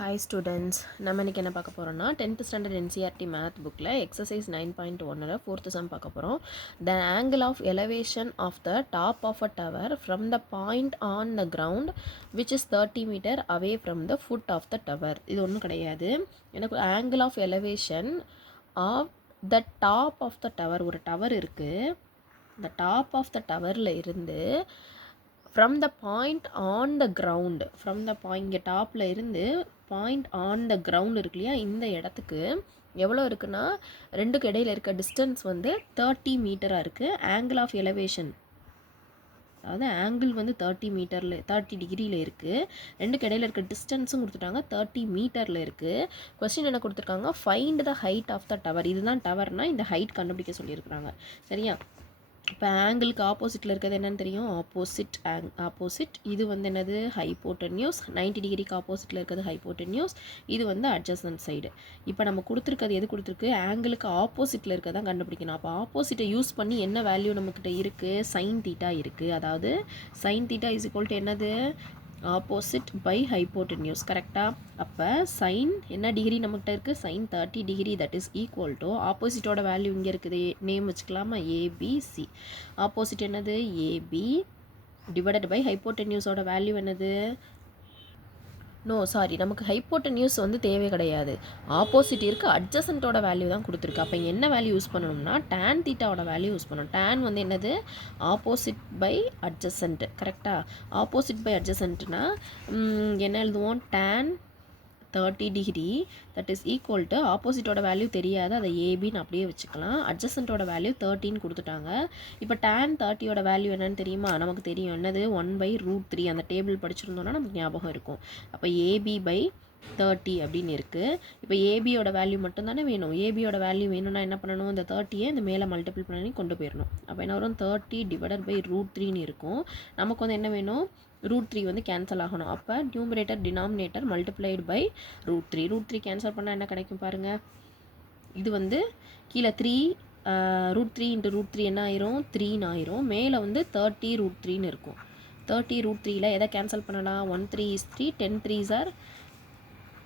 Hi students, நம்ம இன்னைக்கு என்ன பார்க்க போறோம்னா 10th standard NCERT math bookல exercise 9.1ல 4th sum பார்க்க போறோம். The angle of elevation of the top of a tower from the point on the ground which is 30 meter away from the foot of the tower. இது ஒன்றும் கிடையாது. எனக்கு angle of elevation of the top of the tower, ஒரு tower இருக்கு. the top of the towerல இருந்து from the point on the ground, from the point இங்கே டாப்பில் இருந்து பாயிண்ட் ஆன் த கிரவுண்ட் இருக்கு இல்லையா, இந்த இடத்துக்கு எவ்வளோ இருக்குன்னா ரெண்டுக்கு இடையில இருக்க டிஸ்டன்ஸ் வந்து 30 மீட்டராக இருக்குது. ஆங்கிள் ஆஃப் எலவேஷன், அதாவது ஆங்கிள் வந்து 30 டிகிரியில் இருக்குது. ரெண்டுக்கு இடையில இருக்க டிஸ்டன்ஸும் கொடுத்துட்டாங்க, 30 மீட்டரில் இருக்குது. கொஸ்டின் என்ன கொடுத்துருக்காங்க, find the height of the tower. இதுதான் டவர்னால் இந்த ஹைட் கண்டுபிடிக்க சொல்லியிருக்கிறாங்க. சரியா, இப்போ ஆங்கிளுக்கு ஆப்போசிட்டில் இருக்கிறது என்னென்னு தெரியும், ஆப்போசிட். இது வந்து என்னது, ஹைப்போட்டென்யூஸ். 90 டிகிரிக்கு ஆப்போசிட்டில் இருக்கிறது ஹைப்போட்டென்யூஸ். இது வந்து அட்ஜசன்ட் சைடு. இப்போ நம்ம கொடுத்துருக்கிறது எது கொடுத்துருக்கு, ஆங்கிளுக்கு ஆப்போசிட்டில் இருக்கிறதான் கண்டுபிடிக்கணும். அப்போ ஆப்போசிட்டை யூஸ் பண்ணி என்ன வேல்யூ நம்மக்கிட்ட இருக்குது, சைன் தீட்டா இருக்குது. அதாவது sine theta is equal to என்னது, ஆப்போசிட் பை ஹைப்போட்டென்யூஸ். கரெக்டாக, அப்போ சைன் என்ன டிகிரி நம்மகிட்ட இருக்குது, sine 30 degree. That is equal to ஆப்போசிட்டோட வேல்யூ இங்கே இருக்குது, நேம் வச்சுக்கலாமா, ஏபிசி. ஆப்போசிட் என்னது, ஏபி டிவைடட் பை ஹைப்போட்டென்யூஸோட வேல்யூ என்னது, நமக்கு ஹைப்போட்டென்யூஸ் வந்து தேவை கிடையாது. ஆப்போசிட் இருக்குது, அட்ஜசன்ட்டோட வேல்யூ தான் கொடுத்துருக்கு. அப்போ என்ன வேல்யூ யூஸ் பண்ணணும்னா டேன் தீட்டாவோட வேல்யூ யூஸ் பண்ணணும். டேன் வந்து என்னது, ஆப்போசிட் பை அட்ஜசன்ட். கரெக்டாக, ஆப்போசிட் பை அட்ஜசன்ட்னா என்ன எழுதுவோம், tan 30 degree that is equal to ஆப்போசிட்டோட வேல்யூ தெரியாது, அதை ஏபின்னு அப்படியே வச்சுக்கலாம். அட்ஜசன்ட்டோட வேல்யூ 30 கொடுத்துட்டாங்க. இப்போ டேன் 30யோட வேல்யூ என்னன்னு தெரியுமா, நமக்கு தெரியும் என்னது, 1/√3. அந்த டேபிள் படிச்சிருந்தோம்னா நமக்கு ஞாபகம் இருக்கும். அப்போ ஏபி பை 30 அப்படின்னு இருக்குது. இப்போ ஏபியோட வேல்யூ மட்டும்தானே வேணும். ஏபியோட வேல்யூ வேணும்னா என்ன பண்ணணும், இந்த 30யை இந்த மேலே மல்டிபிள் பண்ணி கொண்டு போயிடணும். அப்போ என்ன வரும், 30 டிவைடட் பை √3ன்னு இருக்கும். நமக்கு வந்து என்ன வேணும், √3 வந்து கேன்சல் ஆகணும். அப்போ numerator denominator multiplied by √3. √3 cancel பண்ணால் என்ன கிடைக்கும் பாருங்கள், இது வந்து கீழே 3 √3 × √3 என்ன ஆயிரும், 3ன்னு ஆயிரும். மேலே வந்து 30√3ன்னு இருக்கும். 30√3ல் எதை கேன்சல் பண்ணலாம், 1 3 is 3, 10 3s are.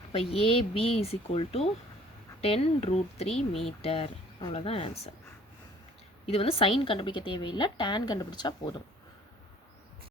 இப்போ AB is equal to 10√3 metre. அவ்வளோதான் ஆன்சர். இது வந்து சைன் கண்டுபிடிக்க தேவையில்லை, டேன் கண்டுபிடிச்சா போதும்.